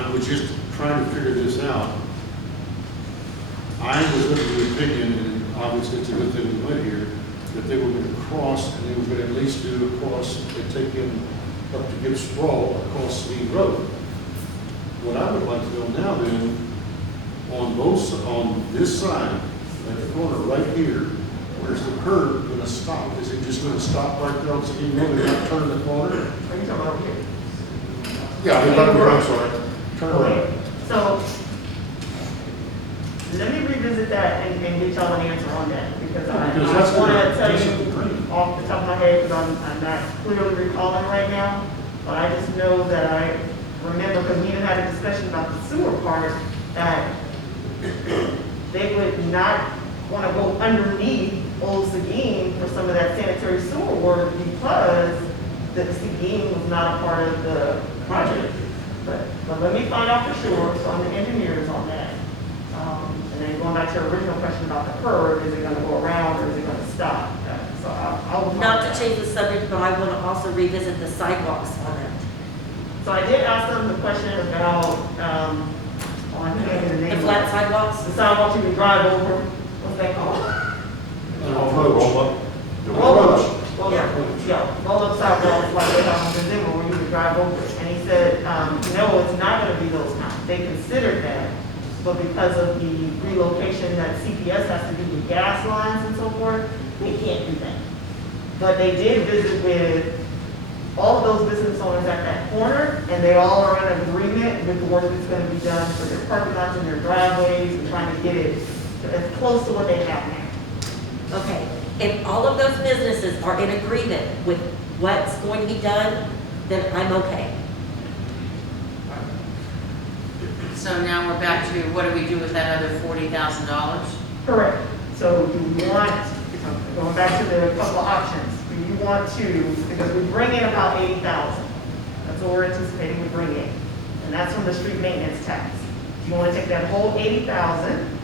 I was just trying to figure this out. I was of the opinion, and obviously it's a good thing we went here, that they were going to cross, and they were going to at least do a cross and take in up to give sprawl across Speed Road. What I would like to know now then, on this side, at the corner right here, where's the curb going to stop? Is it just going to stop right there on Speed Road and not turn the corner? Are you talking about here? Yeah, I'm sorry. Turn around. So, let me revisit that and get y'all an answer on that, because I that's want to the- tell that's you the dream. off the top of my head, because I'm not clearly recalling right now, but I just know that I remember, because we even had a discussion about the sewer part, that they would not want to go underneath Old Seguin for some of that sanitary sewer work because the Seguin was not a part of the project. But let me find out for sure from the engineers on that. And then going back to your original question about the curb, is it going to go around or is it going to stop? So I'll Not to change the subject, but I want to also revisit the sidewalks on it. So I did ask them the question about, I can't get the name. The of flat it. sidewalks? The sidewalks you can drive over, what's that called? Roll-up. Yeah, roll-up sidewalks like they have in Denver where you can drive over it. And he said, no, it's not gonna be those kinds. They considered that, but because of the relocation that CPS has to do with gas lines and so forth, they can't do that. But they did visit with all of those business owners at that corner, and they all are in agreement with the work that's gonna be done for their parking lots and their driveways and trying to get it as close to what they have now. Okay, if all of those businesses are in agreement with what's going to be done, then I'm okay. So now we're back to, what do we do with that other $40,000? Correct. So you want, going back to the couple of options, do you want to, because we bring in about 80,000. That's what we're anticipating we bring in. And that's from the street maintenance tax. Do you want to take that whole 80,000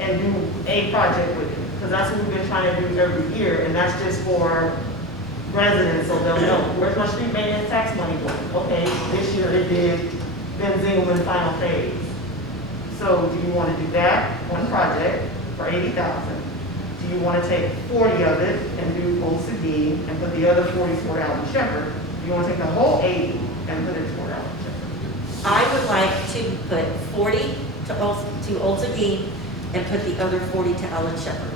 and do a project with it? Because that's what we've been trying to do every year, and that's just for residents, so they'll know, where's my street maintenance tax money going? Okay, this year it did Ben Zingelman final phase. So do you want to do that, one project, for 80,000? Do you want to take 40 of it and do Old Seguin and put the other 40 toward Alvin Shepherd? Do you want to take the whole 80 and put it toward Alvin Shepherd? I would like to put 40 to Old Seguin and put the other 40 to Allen Shepherd,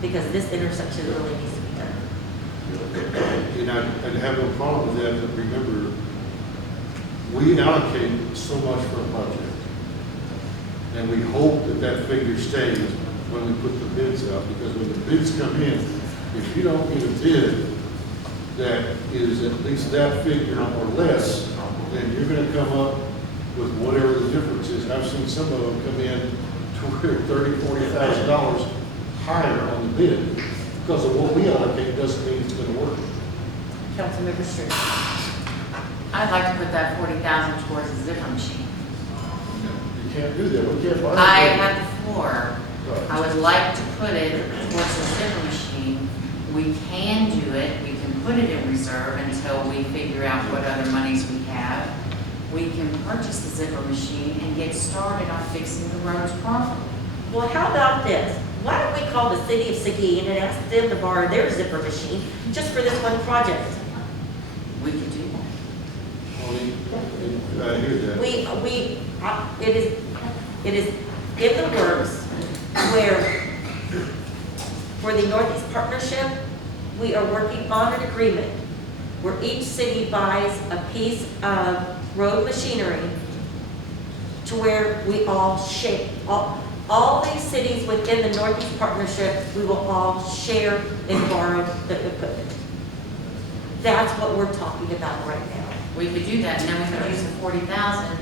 because this intersection really needs to be done. And I'd have no problem with that, but remember, we allocate so much for a project. And we hope that that figure stays when we put the bids out, because when the bids come in, if you don't get a bid that is at least that figure or less, then you're gonna come up with whatever the difference is. I've seen some of them come in to where $30,000, $40,000 higher on the bid. Because of what we allocate doesn't mean it's gonna work. Councilmember Street. I'd like to put that 40,000 towards the zipper machine. You can't do that, we can't buy it. I have the floor. Right. I would like to put it towards the zipper machine. We can do it, we can put it in reserve until we figure out what other monies we have. We can purchase the zipper machine and get started on fixing the roads properly. Well, how about this? Why don't we call the city of Seguin and ask them to borrow their zipper machine just for this one project? We could do that. I hear that. It is in the works where, for the Northeast Partnership, we are working on an agreement where each city buys a piece of road machinery to where we all share. All these cities within the Northeast Partnership, we will all share and borrow the equipment. That's what we're talking about right now. We could do that, and then we could use the 40,000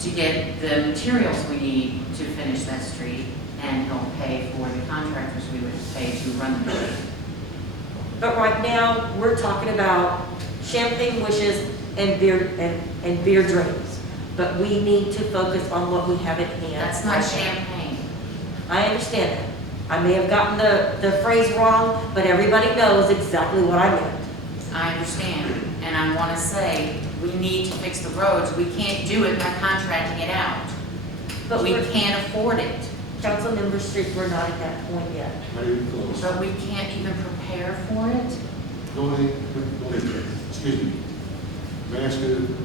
to get the materials we need to finish that street, and help pay for the contractors we would pay to run the street. But right now, we're talking about champagne wishes and beer dreams. But we need to focus on what we have at hand. That's not champagne. I understand that. I may have gotten the phrase wrong, but everybody knows exactly what I meant. I understand, and I want to say, we need to fix the roads. We can't do it by contracting it out. But We we're, can't afford it, Councilmember Street, we're not at that point yet. Not even close. but we can't even prepare for it. Excuse me. May I ask you,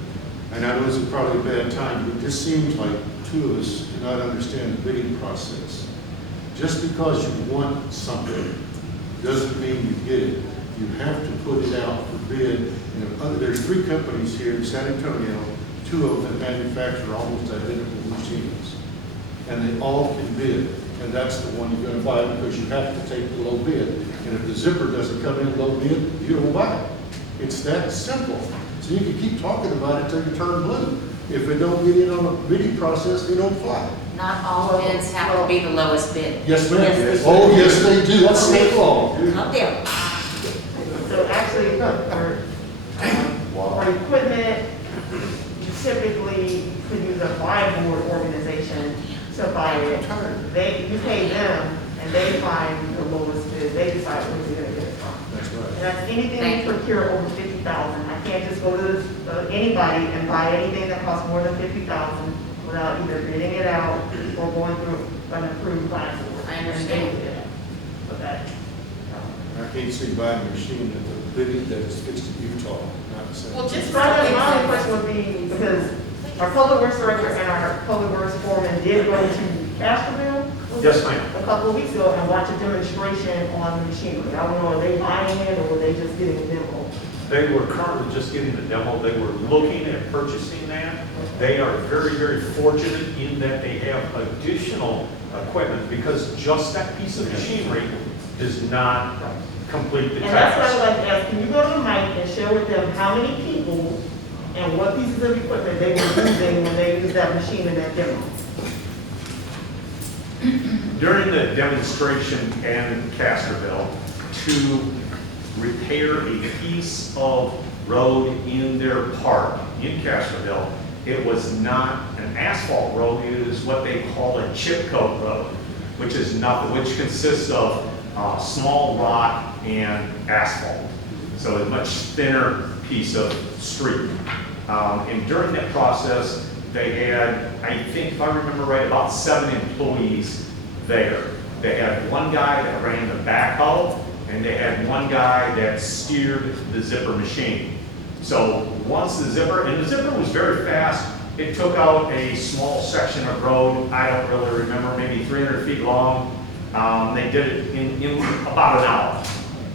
and I know this is probably a bad time, but it just seems like two of us do not understand the bidding process. Just because you want something doesn't mean you get it. You have to put it out for bid. And there's 3 companies here in San Antonio, 2 of them manufacture almost identical machines. And they all can bid, and that's the one you're gonna buy because you have to take the low bid. And if the zipper doesn't come in low bid, you don't buy it. It's that simple. So you can keep talking about it till you turn blue. If it don't get in on the bidding process, they don't fly. Not all bids have to be the lowest bid. Yes, ma'am. Yes, they Oh, yes, they do. That's state law. Up there. So actually, for equipment, you typically could use a buy-board organization to buy it. You pay them, and they find the lowest bid, they decide where you're gonna get it from. That's And right. that's anything Thank you you. procure over 50,000. I can't just go to anybody and buy anything that costs more than 50,000 without either bidding it out or going through an approved buy-board. I understand. But that, I can't see buying a machine that the bidding that is fixed in Utah, not the same. Well, just So I guess my only question would be, because our public works director and our public works foreman did go to Castroville. Yes, ma'am. A couple of weeks ago and watch a demonstration on the machinery. I don't know, are they buying it or were they just getting a demo? They were currently just getting the demo. They were looking at purchasing that. They are very, very fortunate in that they have additional equipment because just that piece of machinery does not complete the And that's what I task. would like to ask, can you go to the mic and share with them how many people and what pieces of equipment they were using when they used that machine in that demo? During the demonstration in Castroville, to repair a piece of road in their park in Castroville, it was not an asphalt road, it is what they call a chip coat road, which is nothing, which consists of small rock and asphalt. So a much thinner piece of street. And during that process, they had, I think if I remember right, about 7 employees there. They had one guy that ran the backhoe, and they had one guy that steered the zipper machine. So once the zipper, and the zipper was very fast, it took out a small section of road, I don't really remember, maybe 300 feet long. They did it in about an hour,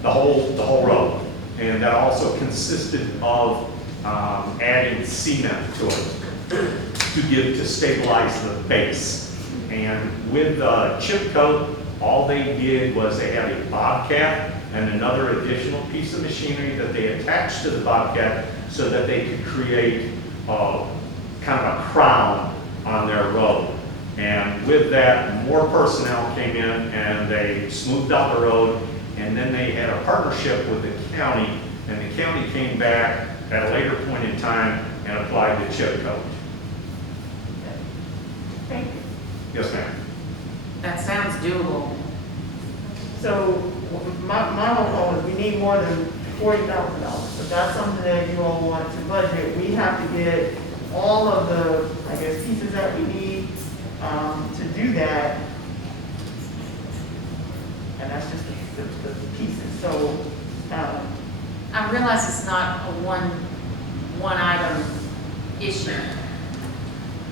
the whole road. And that also consisted of adding cement to it to stabilize the base. And with the chip coat, all they did was they had a bobcat and another additional piece of machinery that they attached to the bobcat so that they could create kind of a crown on their road. And with that, more personnel came in and they smoothed out the road, and then they had a partnership with the county, and the county came back at a later point in time and applied the chip coat. Thank you. Yes, ma'am. That sounds doable. So my whole call is we need more than $40,000. If that's something that you all want to budget, we have to get all of the, I guess, pieces that we need to do that. And that's just the pieces. So, I realize it's not a one item issue,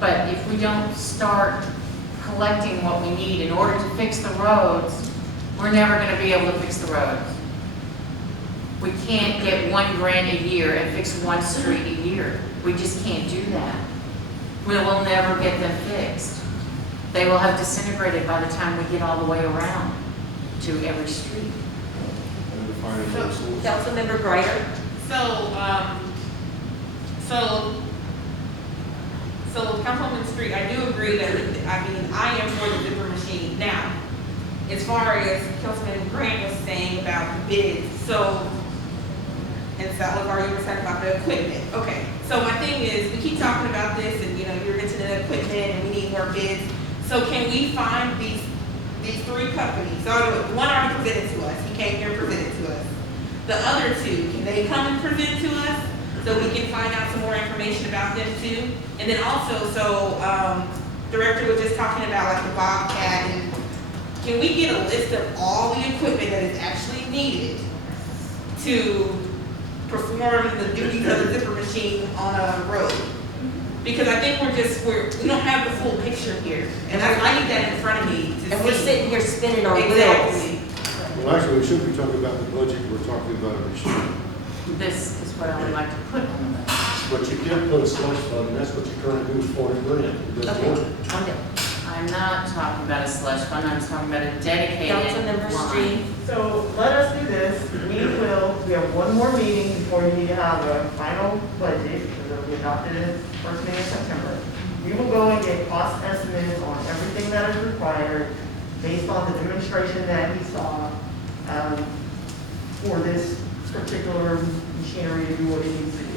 but if we don't start collecting what we need in order to fix the roads, we're never going to be able to fix the roads. We can't get $1 grand a year and fix one street a year. We just can't do that. We will never get them fixed. They will have disintegrated by the time we get all the way around to every street. And the fire vessels. Councilmember Greider? So Councilwoman Street, I do agree that, I am for the zipper machine. Now, as far as Councilman Grant was saying about the bids, and that was already was talking about the equipment. Okay, so my thing is, we keep talking about this and, you're mentioning the equipment and we need more bids. So can we find these 3 companies? So one already presented to us, he came here and presented to us. The other 2, can they come and present to us? so we can find out some more information about them too. And then also, Director was just talking about like the Bobcat, and can we get a list of all the equipment that is actually needed to perform the duties of the zipper machine on a road? Because I think we don't have the full picture here, and I need that in front of me to see. And we're sitting here spinning our wheels. Exactly. Well, actually, we should be talking about the budget, we're talking about a machine. This is what I would like to put on the list. But you can't put a slush fund, and that's what you're trying to do is 40 grand. It doesn't Okay, work. I'm done. I'm not talking about a slush fund, I'm talking about a dedicated Councilmember line. Street, So let us do this. We have one more meeting before you need to have a final budget, because it'll be adopted in the first meeting in September. We will go and get cost estimates on everything that is required based on the demonstration that we saw, for this particular machinery to do what it needs to do.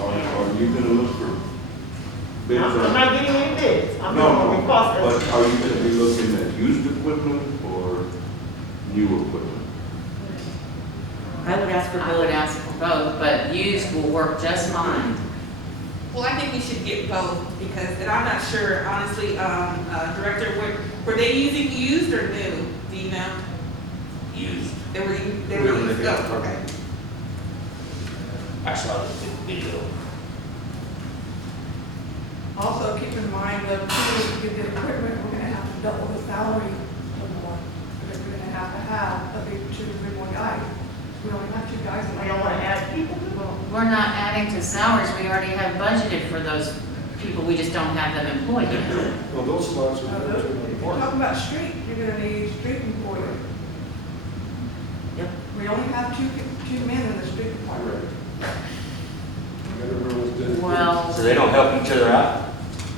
Are you gonna look for bids? I'm not getting any bids. I'm No, going with cost but estimates. are you gonna be looking at used equipment or new equipment? I would ask for I would both. ask for both, but used will work just fine. Well, I think we should get both, because, and I'm not sure, honestly, Director, were they using used or new? Do you know? Used. They were Whatever they used, got. oh, okay. I saw the video. Also, keep in mind that to get the equipment, we're gonna have to double the salary of the one, because we're gonna have at least 2 or 3 more guys. We only have 2 guys. We don't want to add people. We're not adding to salaries, we already have budgeted for those people, we just don't have them employed yet. Well, those slots are Now, very those- If you're important. talking about street, you're gonna need street employees. Yep. We only have two men in the street department. You gotta remember what's dedicated. Well, So they don't help each other out?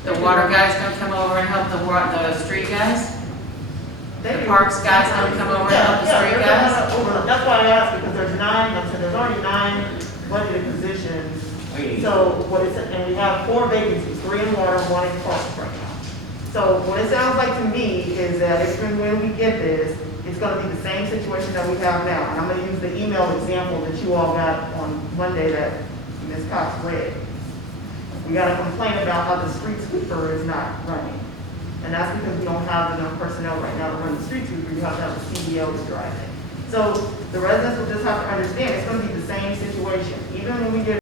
the water guys don't come over and help the street guys? They The do. parks guys don't come over and help the Yeah, street they're guys? gonna overlap. That's why I asked, because there's 9, like I said, there's already 9 budgeted positions. So what is it, and we have 4 vacancies, 3 in water, 1 in parks right now. So what it sounds like to me is that if and when we get this, it's gonna be the same situation that we have now. And I'm gonna use the email example that you all got on Monday that Ms. Cox read. We got a complaint about how the street sweeper is not running. And that's because we don't have enough personnel right now to run the street sweeper, you have to have a CDL to drive it. So the residents will just have to understand, it's gonna be the same situation, even when we get